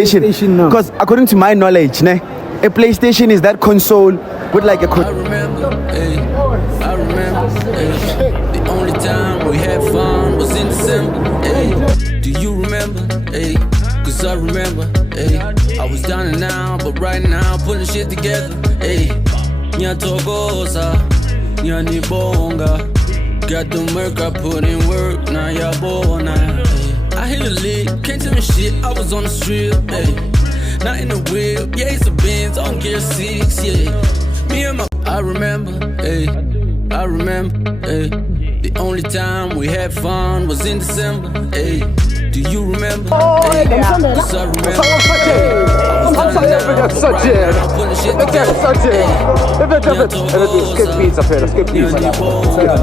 PlayStation now. Because according to my knowledge, a PlayStation is that console with like a. I remember, the only time we had fun was in December, Do you remember, Cause I remember, I was down and out, but right now putting shit together, Nyatogosa, Nyanibonga. Got the work, I put in work, now y'all born now. I hit a lick, can't tell me shit, I was on the strip, Not in the whip, yeah, it's a Benz on gear 6, yeah. Me and my, I remember, I remember, the only time we had fun was in December, Do you remember, Cause I remember, Skip pizza, Pedro. Skip pizza.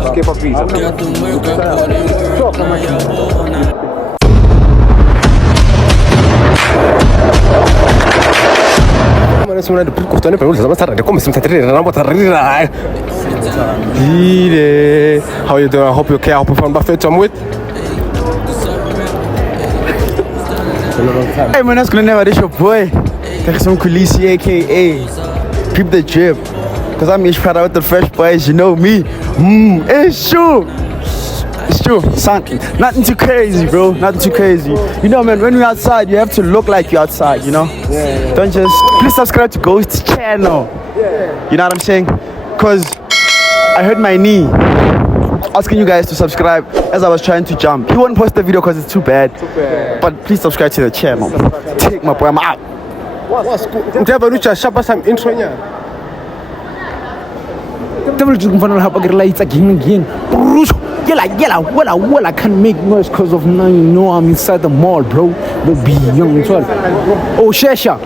Skip a pizza. got the work, I put in work, now y'all born now. How you doing? I hope you're okay. I hope you found Buffett I'm with. Hey man, that's gonna never reach your boy. There's some Kulisi, aka Peep the Drip. Cause I'm Ish Prada with the fresh boys, you know me. It's true. It's true. Son, nothing too crazy, bro. Nothing too crazy. You know, man, when we're outside, you have to look like you're outside, you know? Yeah. Don't just. Please subscribe to Ghost's channel. Yeah. You know what I'm saying? Cause I hurt my knee asking you guys to subscribe as I was trying to jump. He won't post the video because it's too bad. But please subscribe to the channel. Take my boy, I'm out. What's good? Never reach a shop some intro. I can't make noise because of now. You know I'm inside the mall, bro. But be young as well. Oh, Shesha.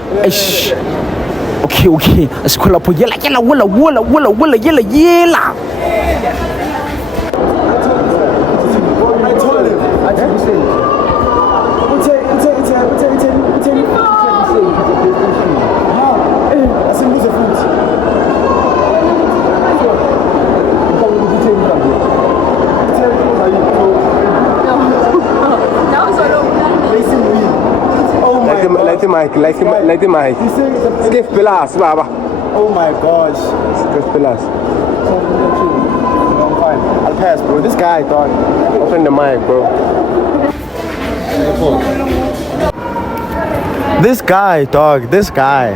Okay. Let's call up. Yella. Like the mic. Skip Pilas, Baba. Oh my gosh. Skip Pilas. I'm fine. I'll pass, bro. This guy, dog. Open the mic, bro. This guy, dog. This guy.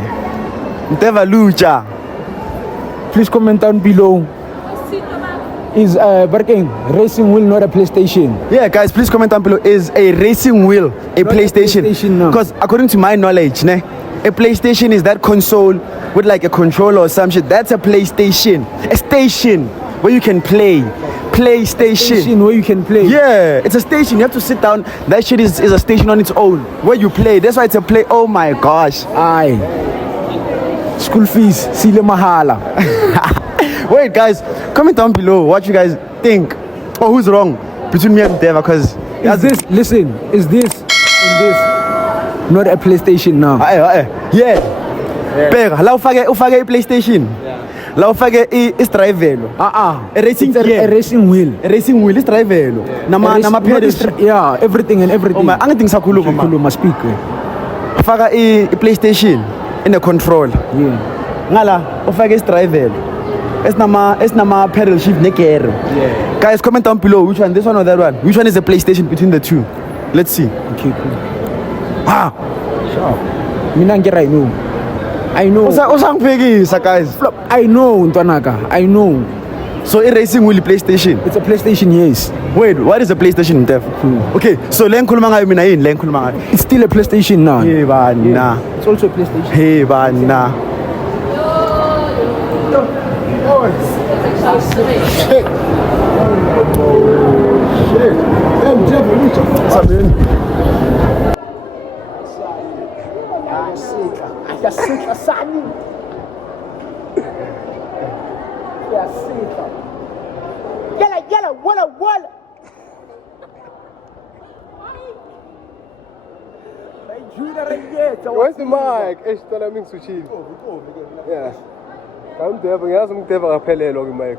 Mteva Lucha. Please comment down below. Is Birkin racing wheel not a PlayStation? Yeah, guys, please comment down below. Is a racing wheel a PlayStation? Because according to my knowledge, a PlayStation is that console with like a controller or some shit. That's a PlayStation. A station where you can play. PlayStation. Where you can play. Yeah, it's a station. You have to sit down. That shit is a station on its own where you play. That's why it's a play. Oh my gosh. Aye. School fees, Sile Mahala. Wait, guys, comment down below what you guys think or who's wrong between me and Deva. Because is this not a PlayStation now? Yeah. Pero la ufake PlayStation. La ufake is drivelo. A racing wheel. A racing wheel is drivelo. Nama pedals. Yeah, everything. Oh my, angithi sakhuluma speak. Ufaka I PlayStation in a control. Yeah. Ngala ufake is drivelo. It's nama pedal shift negero. Yeah. Guys, comment down below which one, this one or that one. Which one is the PlayStation between the two? Let's see. Okay, cool. Sure. I know. Usangphekisa, guys. I know, Ntanaka. I know. So a racing wheel PlayStation. It's a PlayStation, yes. Wait, what is a PlayStation, Dev? Okay, so it's still a PlayStation now. Hey, bana. Yeah. It's also a PlayStation. Hey, bana. Shit. Yalla, walla. Where's the mic? Echt, da la min sushi. Yeah. Come there, but yes, I'm never a pele log mic.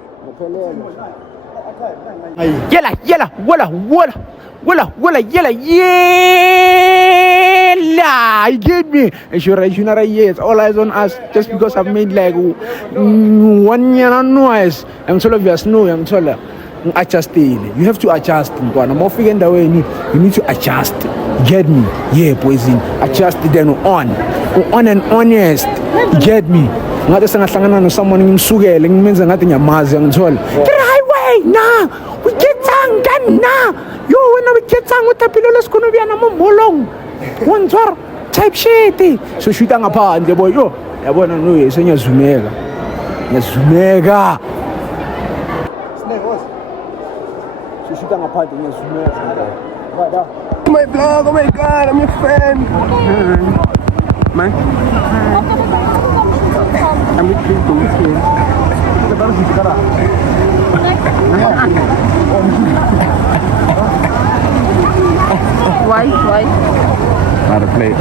Yalla, walla, yalla, la, you get me? And she right, yes, all eyes on us just because I've made like 1 year noise. I'm sort of your snow, I'm sort of adjust. You have to adjust. I'm more figuring the way you need to adjust. Get me? Yeah, poison. Adjust then on and honest. Get me? Ngathi sengahlangana no someone ngimsukele ngimenze ngathi ngiyamazi ngithola highway na we get tang na yo wena we get tang utapilo lesikhona ubuya namombolong wontswara type shit so shita ngaphandle boy yo yabona no yesenyazumeka ngiyazumeka so shita ngaphandle ngiyazumeka Oh my vlog, oh my god, I'm your friend. Man. I'm with you here. Why? Not a plate.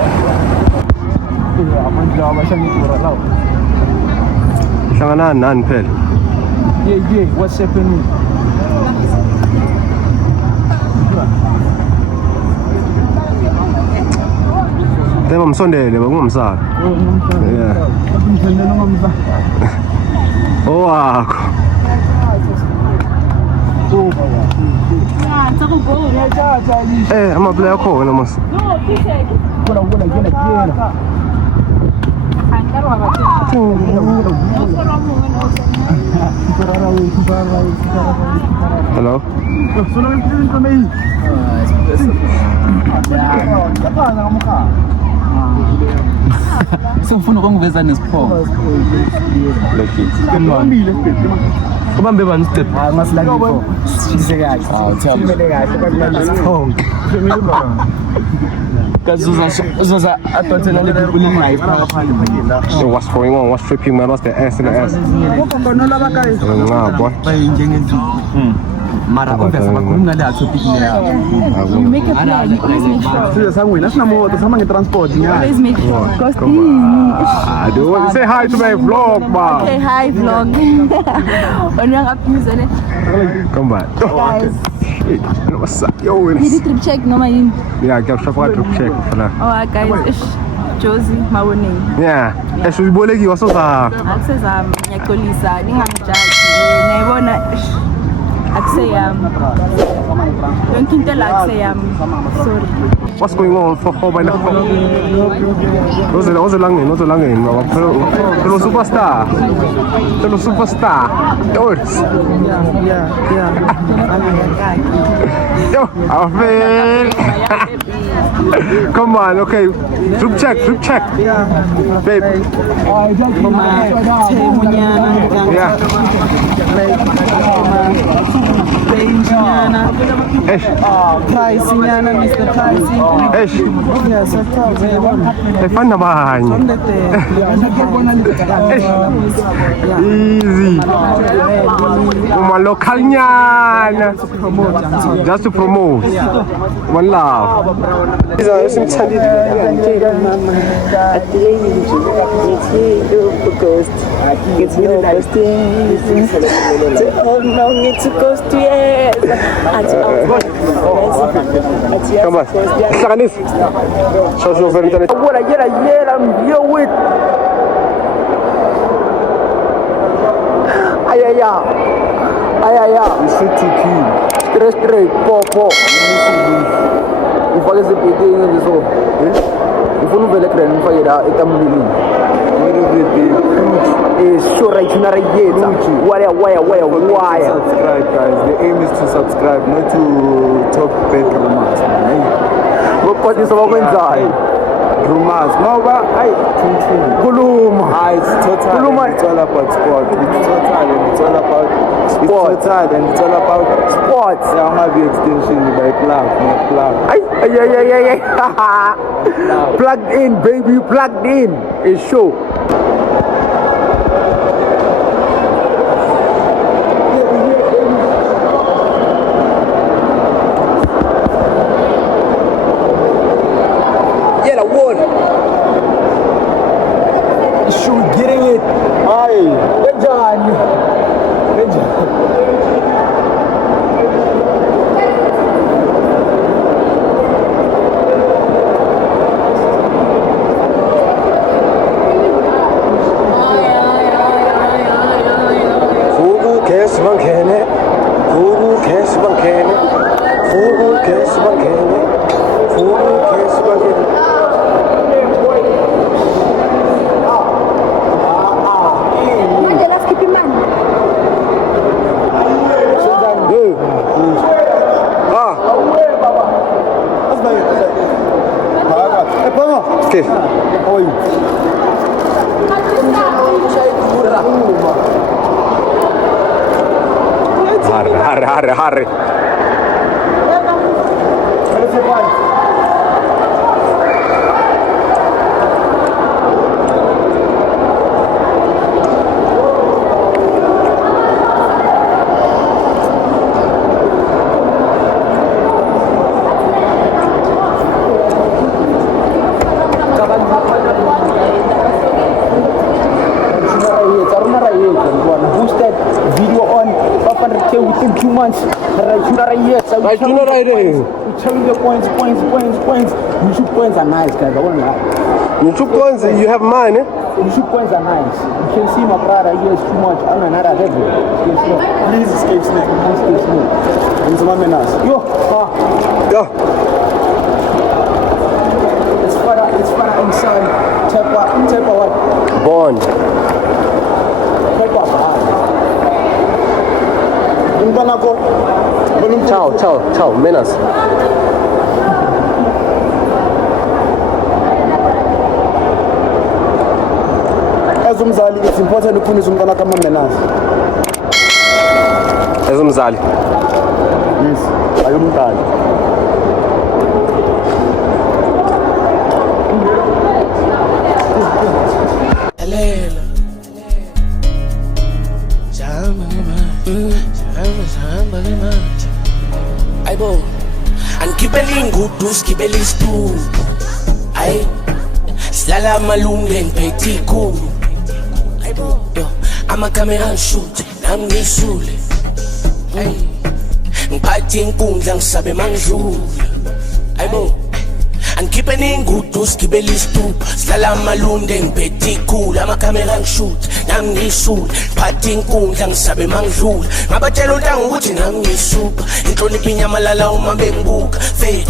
Siya nga naan, Pel. Yeah, what's happening? Tayo mamsondele, bagumamsaka. Yeah. Oh, ako. Ama-play ako, mas. Hello? Sengifuna ukungiveza nesipho. Ubambe bani step? Masilani before. Sise kahle. Simele kahle kwakulani. Kazuza adonsela le people in my Yo, what's going on? What's tripping, man? What's the ass in the ass? Nah, boy. Mara obviously bakhuluma ngale topic leya. You make a plan, you always make sure. Transport. Always make sure. Say hi to my vlog, man. Okay, hi vlog. Come back. Guys. What's up? Yo, Did trip check no my in. yeah, get shop trip check for now. Oh guys, Josie mawoneng. Yeah. Esiboleki wasoza. Akuseza ngiyaxolisa ningangijaji. Ngiyibona akuseyami. Yonke into la akuseyami. Sorry. What's going on for Hoba na? Ozolangeni, baba. Pero superstar. Yours. Yeah. Yo, Alvin. Come on, okay. Group check. Babe. Yeah. Pricing yana Mr. Pricing. Eish. Yes, I thought they won. Efana banye. Easy. Uma local nyana. Just to promote. One love. Come on. Sakanis. Show for internet. What I get, I'm here with. Ayaya. Straight, po. Ufake zibhedeni ngizo. Ufuna uvele kreni ufake la etamulini. Sure, it's not a yet. Why? Subscribe, guys. The aim is to subscribe, not to talk bad rumors. What is our inside? Rumors. No, but Kuluma. it's total. It's all about sport. It's total and it's all about sport. Sports. Yeah, I might be extension by plug. Plugged in, baby. Plugged in. It's show. Getting it. Aye. Good John. How are you? Harry. Boosted video on 500k within 2 months. Right, you know right there. You telling your points. YouTube points are nice, guys. I won't lie. YouTube points, you have mine, eh? YouTube points are nice. You can see my brother here is too much. I'm not a regular. Please escape snake. Into my menace. Yo, Yeah. it's father and son. Type what? Bond. Ciao, menace. As umzali, it's important ukhulisa umntwana kama menace. As umzali. Yes, ayumntana. Aibo, angigibele ingudu, sigibele isitulo. Ayi, silala amalungu ngiphethe ikhulu. Aibo, yo, amakamera ngishoot, nami ngishule. Ayi, ngiphathe inkundla ngisabe mangidlule. Aibo, angigibele ingudu, sigibele isitulo. Silala amalungu ngiphethe ikhulu, amakamera ngishoot, nami ngishule. Ngiphathe inkundla ngisabe mangidlule. Ngabatshela untanga ukuthi nami ngisuka. Inhlonipho inyamalala uma bengibuka. Fade,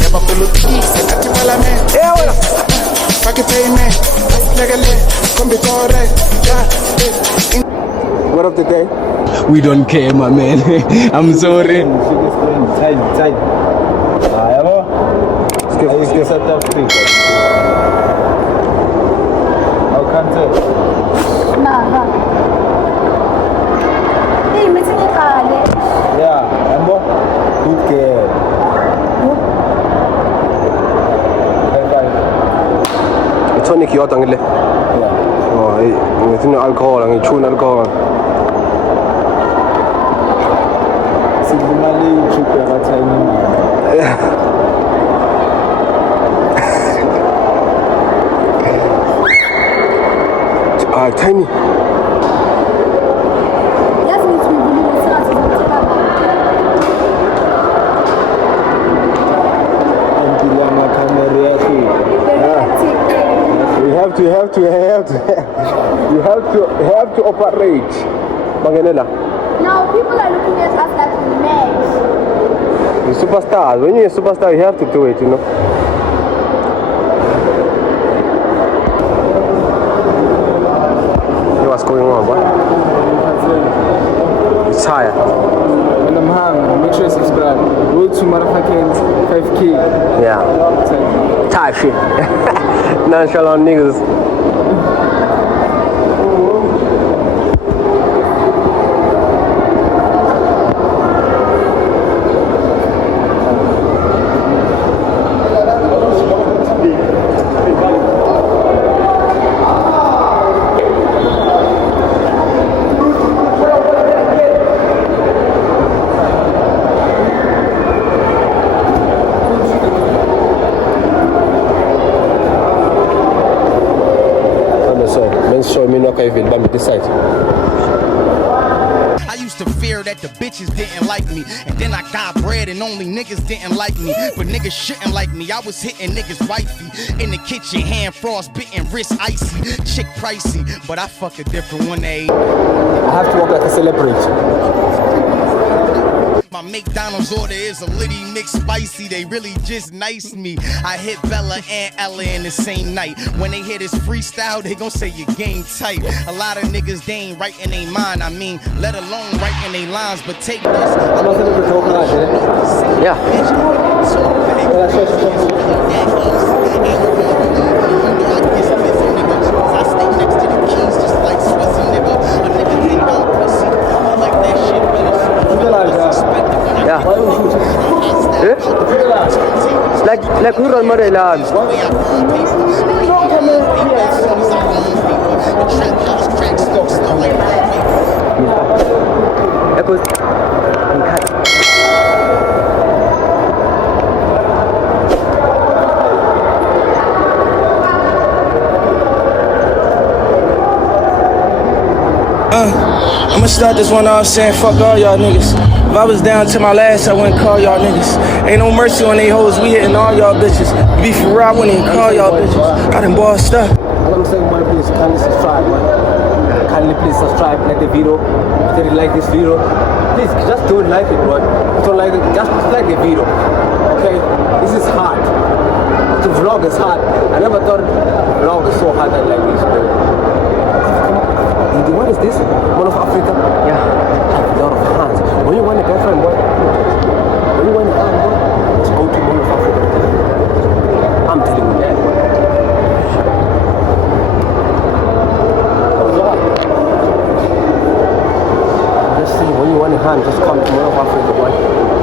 never molophisa ngathi parliament. Wena. Fake payment. Legale, kombitore. Word of the day. We don't care, my man. I'm sorry. Time. Skip South Africa. How can tell? Hey, meeting eqale. Yeah, yabo. Good care. Tonic yodwa ngile. Yeah. Oh, hey, ngithina alcohol, ngichuna alcohol. Sidimali YouTube yabathayi. Tiny. Yes, it's me. Believe it's not. You have to operate. Mangenela. Now people are looking at us like we're mad. You're superstars. When you're a superstar, you have to do it, you know. Hey, what's going on, boy? It's tired. And I'm hungry. Make sure you subscribe. Road to motherfucking 5K. Yeah. Type shit. Nonchalant niggas. I used to fear that the bitches didn't like me, and then I got bread and only niggas didn't like me. But niggas shouldn't like me. I was hitting niggas wifey in the kitchen, hand frost bitten, wrist icy, chick pricey, but I fuck a different one. I have to walk like a celebrity. My McDonald's order is a litty mixed spicy. They really just nice me. I hit Bella and Ella in the same night. When they hear this freestyle, they gon' say your game tight. A lot of niggas, they ain't right in their mind. I mean, let alone right in their lines. But take this. Yeah. Susan Maryland. I'ma start this one off saying fuck all y'all niggas. If I was down to my last, I wouldn't call y'all niggas. Ain't no mercy on they hoes, we hitting all y'all bitches. Be for real, I wouldn't even call y'all bitches. I done bossed up. All I'm saying, boy, please kindly subscribe, man. Kindly please subscribe, like the video. If you like this video, please just don't like it, boy. Don't like it, just like the video. Okay? This is hard. To vlog is hard. I never thought vlog is so hard like this, bro. What is this? Mall of Africa? Yeah. Have a lot of hands. When you want a girlfriend, boy, when you want a hand, boy, let's go to Mall of Africa. I'm telling you that. Just see, when you want a hand, just come to Mall of Africa, boy.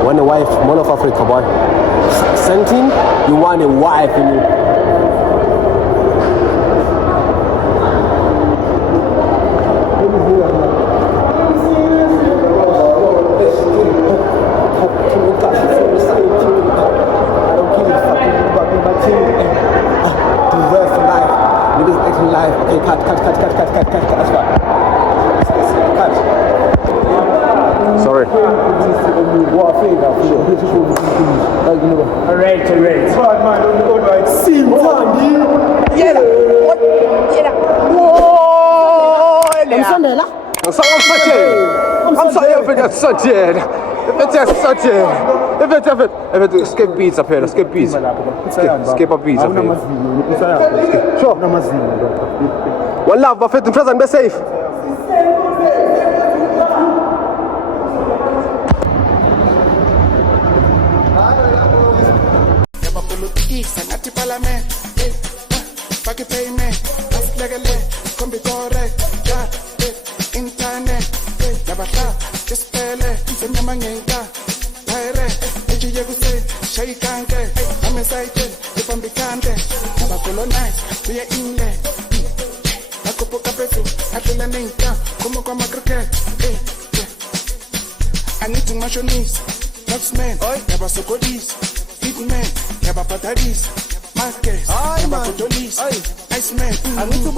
Want a wife, Mall of Africa, boy. Something, you want a wife in you. Okay, cut. That's fine. Cut. Sorry. Alright. Skip beats up here. Skip beats. Skip up beats up here. Sure. One love, but fit in present, be safe. I need to mention this. Next man, never so good this. Big man, never patadis. Marquez, never potolis. Ice man, I need to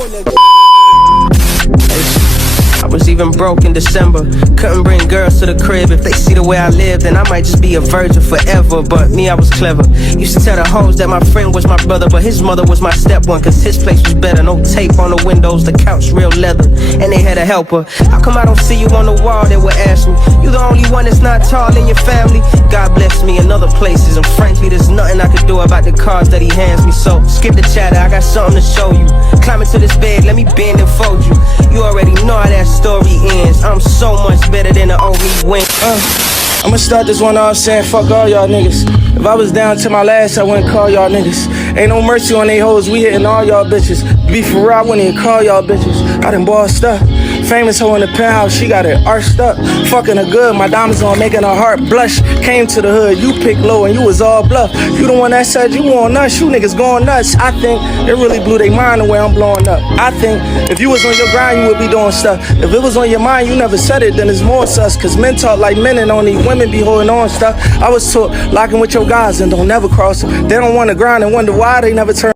I was even broke in December. Couldn't bring girls to the crib. If they see the way I live, then I might just be a virgin forever. But me, I was clever. Used to tell the hoes that my friend was my brother, but his mother was my step one, cause his place was better. No tape on the windows, the couch real leather, and they had a helper. How come I don't see you on the wall? They would ask me. You the only one that's not tall in your family. God bless me in other places, and frankly, there's nothing I could do about the cards that he hands me. So skip the chatter, I got something to show you. Climb into this bed, let me bend and fold you. You already know how that story ends. I'm so much better than the old me win. I'ma start this one off saying fuck all y'all niggas. If I was down to my last, I wouldn't call y'all niggas. Ain't no mercy on they hoes, we hitting all y'all bitches. Be for real, I wouldn't even call y'all bitches. I done bossed up. Famous hoe in the penthouse, she got it arched up. Fucking her good, my diamonds on making her heart blush. Came to the hood, you picked low and you was all bluff. You the one that said you want us, you niggas going nuts. I think it really blew their mind the way I'm blowing up. I think if you was on your grind, you would be doing stuff. If it was on your mind, you never said it, then it's more sus. Cause men talk like men and only women be holding on stuff. I was taught locking with your guys and don't never cross them. They don't want to grind and wonder why they never turn.